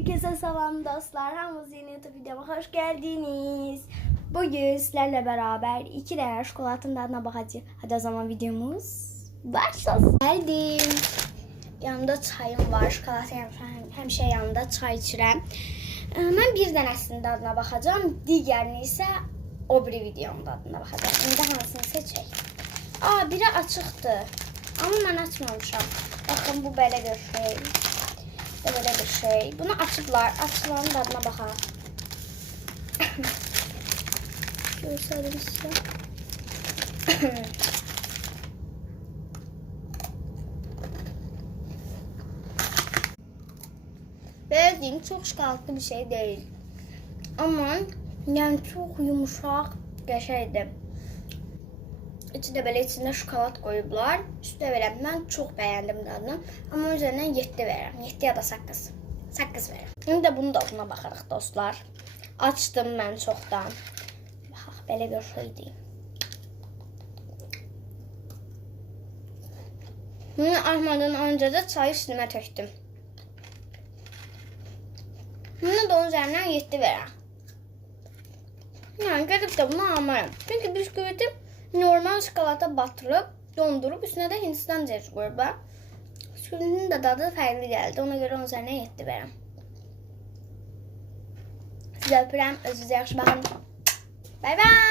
Herkese selam dostlar. Hamımız yeni YouTube videoma hoş geldiniz. Bugün sizlerle beraber 2 değer şokolatın tadına bakacağız. Hadi o zaman videomuz başlasın. Geldim. Yanımda çayım var. Şokolatı həmişə yanımda çay içirəm. Mən bir dənəsinin dadına baxacağım. Digərini isə o biri videonun dadına baxacağım. İndi hansını seçək? Biri açıqdır. Amma mən açmamışam. Baxın bu belə bir şey. Böyle bir şey. Bunu açıplar. Açılan tadına bakalım. Göstereyim size. Beğendiğim çok şokolatlı bir şey değil. Ama yani çok yumuşak geçerdi. İçi de böyle içinde şokolat koyublar. Üstü de böyle ben çok beğendim tadını. Ama üzerine 7 veririm. 7 ya da 8. 8 veririm. Şimdi de bunun tadına bakarıq dostlar. Açtım ben çoktan. Bax, belə bir şeydi. Bunu açmadan önce de çayı üstüme töktüm. Bunu da onun üzerinden 7 veririm. Yani gedib de bunu almarım. Çünkü bisküviti normal şokolata batırıp dondurup üstüne de Hindistan cevizi koyublar. Bisküvitinin de tadı fərqli geldi. Ona göre onun üzerine 7 veririm. Sizi öpürəm. Özünüzə yaxşı baxın. Bay bay.